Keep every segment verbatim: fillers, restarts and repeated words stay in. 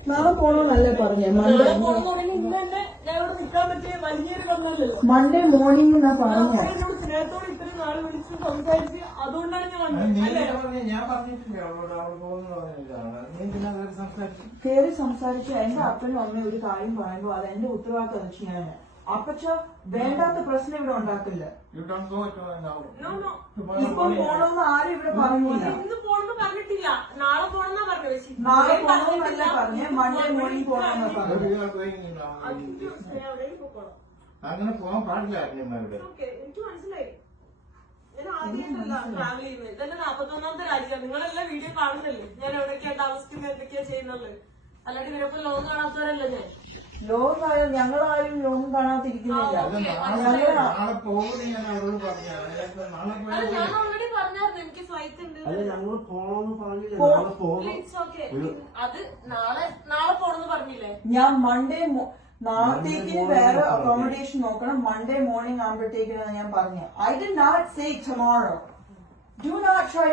നാളെ പോണോന്നല്ലേ പറഞ്ഞേ? Monday Monday morning എന്നാ പറഞ്ഞേ. കേറി സംസാരിച്ച് എന്റെ അപ്പനും അമ്മയും ഒരു കാര്യം പറയുമ്പോ അത് എന്റെ ഉത്തരവാദിത്തം ചെയ്യാന്. അപ്പച്ച വേണ്ടാത്ത പ്രശ്നം ഇവിടെ ഉണ്ടാക്കില്ല. ഇപ്പൊ പോണോന്ന് ആരും ഇവിടെ പറഞ്ഞില്ല. നാളെ പോണോന്നല്ല പറഞ്ഞേ, മൺഡേ മോർണിംഗ് പോണോന്നാ പറഞ്ഞു. അങ്ങനെ പോകാൻ പാടില്ല. എനിക്ക് മനസ്സിലായി. ഞാൻ ആദ്യമായിട്ടല്ല ട്രാവൽ ചെയ്യുന്നത്. ഇതെന്നെ നാപ്പത്തൊന്നാമത്തെ രാജ്യമാണ്. നിങ്ങളെല്ലാം വീഡിയോ കാണുന്നില്ലേ ഞാൻ എവിടെയൊക്കെയാ താമസിക്കുന്നത്, എന്തൊക്കെയാ ചെയ്യുന്നത്. അല്ലാണ്ട് ഇവരൊക്കെ ലോകം കാണാത്തവരല്ല ഞാൻ. ലോകം ആയാലും ഞങ്ങളാരും ലോകം കാണാതിരിക്കുന്നില്ല. നാളെ പോകുന്ന ഞാൻ അവരോട് പറഞ്ഞു. ഞാൻ ഓൾറെഡി പറഞ്ഞായിരുന്നു എനിക്ക് ഫ്ലൈറ്റ് ഉണ്ട്. അത് നാളെ നാളെ പോണെന്ന് പറഞ്ഞില്ലേ? ഞാൻ മൺഡേ നാളത്തേക്കിന് വേറെ അക്കോമഡേഷൻ നോക്കണം. മൺഡേ മോർണിംഗ് ആകുമ്പോഴത്തേക്കാണ് ഞാൻ പറഞ്ഞത്. I did not say tomorrow. Do not try.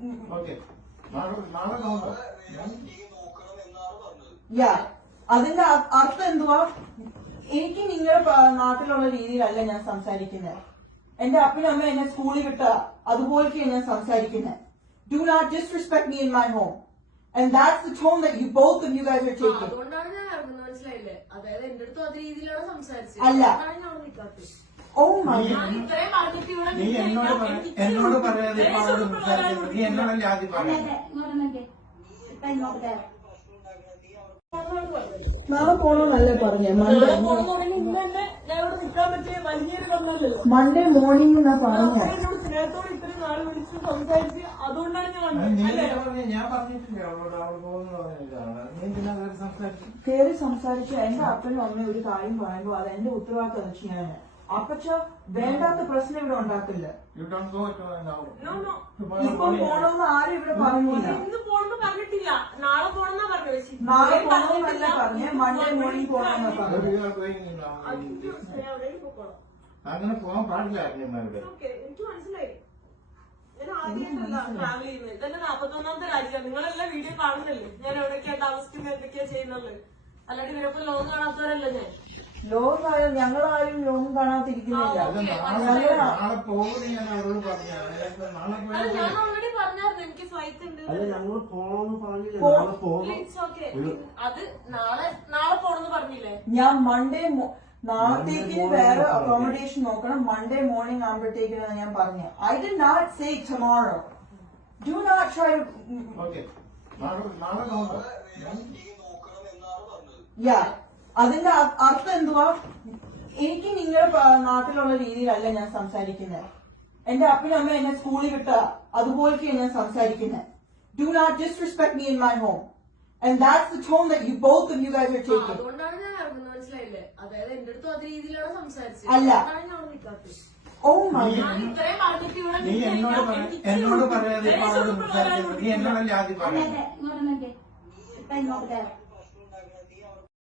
Yeah, അതിന്റെ അർത്ഥം എന്തുവാ? എനിക്ക് നിങ്ങളുടെ നാട്ടിലുള്ള രീതിയിലല്ല ഞാൻ സംസാരിക്കുന്നത്. എന്റെ അപ്പനും അമ്മ എന്നെ സ്കൂളിൽ വിട്ട അതുപോലെയൊക്കെയാണ് ഞാൻ സംസാരിക്കുന്നത്. Do not disrespect me in my home. And that's the tone that you both of you guys are taking. അതുകൊണ്ടാണ് ഞാൻ ഇറങ്ങുന്നത്, മനസ്സിലായില്ലേ? അതായത് എന്റെ അടുത്ത് അതേ രീതിയിലാണ് സംസാരിച്ചത്. അല്ല. Oh my God. നീ എന്നോട് എന്നോട് പറയാതെ നീ എന്നോടല്ലേ ആദ്യം പറയാം. നാളെ പോണോന്നല്ലേ പറഞ്ഞേ? മൺഡേ മൺഡേ മോർണിംഗ് എന്നാ പറഞ്ഞേ. അതുകൊണ്ടാണ് ഞാൻ പറഞ്ഞിട്ടില്ല അവളോട് അവൾ പോകുന്ന സംസാരിച്ചു. കേറി സംസാരിച്ച് എന്റെ അപ്പനും അമ്മയും ഒരു കാര്യം പറയുമ്പോ അത് എന്റെ ഉത്തരവാദിത്തം ചെയ്യാന്. അപ്പച്ച വേണ്ടാത്ത പ്രശ്നം ഇവിടെ ഉണ്ടാക്കില്ല. ഇപ്പൊ പോണോന്ന് ആരും ഇവിടെ പറഞ്ഞില്ല. നാളെ പോണെന്നാ പറഞ്ഞത്. നാളെ പോണോന്നല്ല പറഞ്ഞേ, മൺഡേ മോർണിംഗ് പോണോന്നാ പറഞ്ഞു. അങ്ങനെ പോകാൻ പാടില്ല. എനിക്ക് മനസ്സിലായി. ഞാൻ ആദ്യമായിട്ടല്ല ട്രാവൽ ചെയ്യുന്നത്. ഇതെന്നെ നാപ്പത്തൊന്നാമത്തെ രാജ്യമാണ്. നിങ്ങളെല്ലാം വീഡിയോ കാണുന്നില്ലേ ഞാൻ എവിടെയൊക്കെയാ താമസിക്കുന്നത്, എന്തൊക്കെയാ ചെയ്യുന്നത്. അല്ലാണ്ട് ഇവരൊക്കെ ലോകം കാണാത്തവരല്ല ഞാൻ. ലോകം ആയാലും ഞങ്ങളാരും ലോകം കാണാതിരിക്കുന്നില്ല. നാളെ പോകുന്ന ഞാൻ അവരോട് പറഞ്ഞു. ഞാൻ ഓൾറെഡി പറഞ്ഞായിരുന്നു എനിക്ക് ഫ്ലൈറ്റ് ഉണ്ട്. അത് നാളെ നാളെ പോണെന്ന് പറഞ്ഞില്ലേ? ഞാൻ മൺഡേ നാളത്തേക്കിന് വേറെ അക്കോമഡേഷൻ നോക്കണം. മൺഡേ മോർണിംഗ് ആകുമ്പോഴത്തേക്കാണ് ഞാൻ പറഞ്ഞത്. I did not say tomorrow. Do not try. Yeah, അതിന്റെ അർത്ഥം എന്തുവാ? എനിക്ക് നിങ്ങളുടെ നാട്ടിലുള്ള രീതിയിലല്ല ഞാൻ സംസാരിക്കുന്നത്. എന്റെ അപ്പനും അമ്മ എന്നെ സ്കൂളിൽ വിട്ട അതുപോലെയൊക്കെയാണ് ഞാൻ സംസാരിക്കുന്നത്. Do not disrespect me in my home. And that's the tone that you both of you guys are taking. അതുകൊണ്ടാണ് ഞാൻ ഇറങ്ങുന്നത്, മനസ്സിലായില്ലേ? അതായത് എന്റെ അടുത്ത് അതേ രീതിയിലാണ് സംസാരിച്ചത്. അല്ല. Oh my God. നീ എന്നോട് എന്നോട് പറയാതെ നീ എന്നോടല്ലേ ആദ്യം പറയാം.